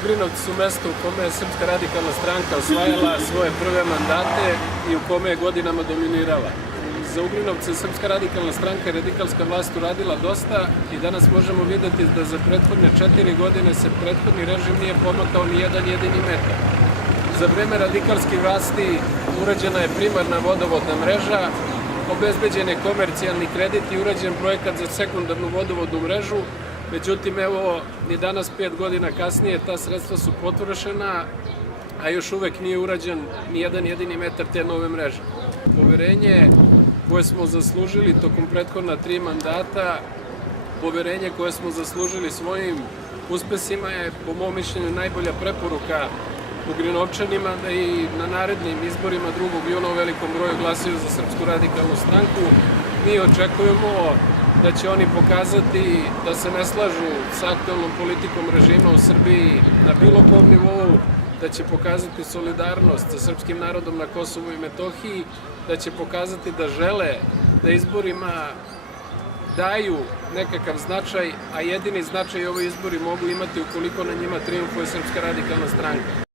Ugrinovci su mesto u kome je Srpska radikalna stranka osvajala svoje prve mandate i u kome je godinama dominirala. Za Ugrinovce Srpska radikalna stranka i radikalska vlast uradila dosta i danas možemo videti da za prethodne 4 godine se prethodni režim nije pomakao ni jedan jedini metar. Za vreme radikalske vlasti urađena je primarna vodovodna mreža, obezbeđen je komercijalni kredit i urađen projekat za sekundarnu vodovodnu mrežu. Međutim, evo, ni danas 5 godina kasnije ta sredstva su potrošena, a još uvek nije urađen ni jedan jedini metar te nove mreže. Poverenje koje smo zaslužili tokom prethodna 3 mandata, poverenje koje smo zaslužili svojim uspesima je, po mom mišljenju, najbolja preporuka Ugrinovčanima da i na narednim izborima 2. juna u velikom broju glasaju za Srpsku radikalnu stranku. Mi očekujemo da će oni pokazati da se ne slažu sa aktualnom politikom režima u Srbiji na bilo kom nivou, da će pokazati solidarnost sa srpskim narodom na Kosovu i Metohiji, da će pokazati da žele da izborima daju nekakav značaj, a jedini značaj ovi izbori mogu imati ukoliko na njima trijumfuje Srpska radikalna stranka.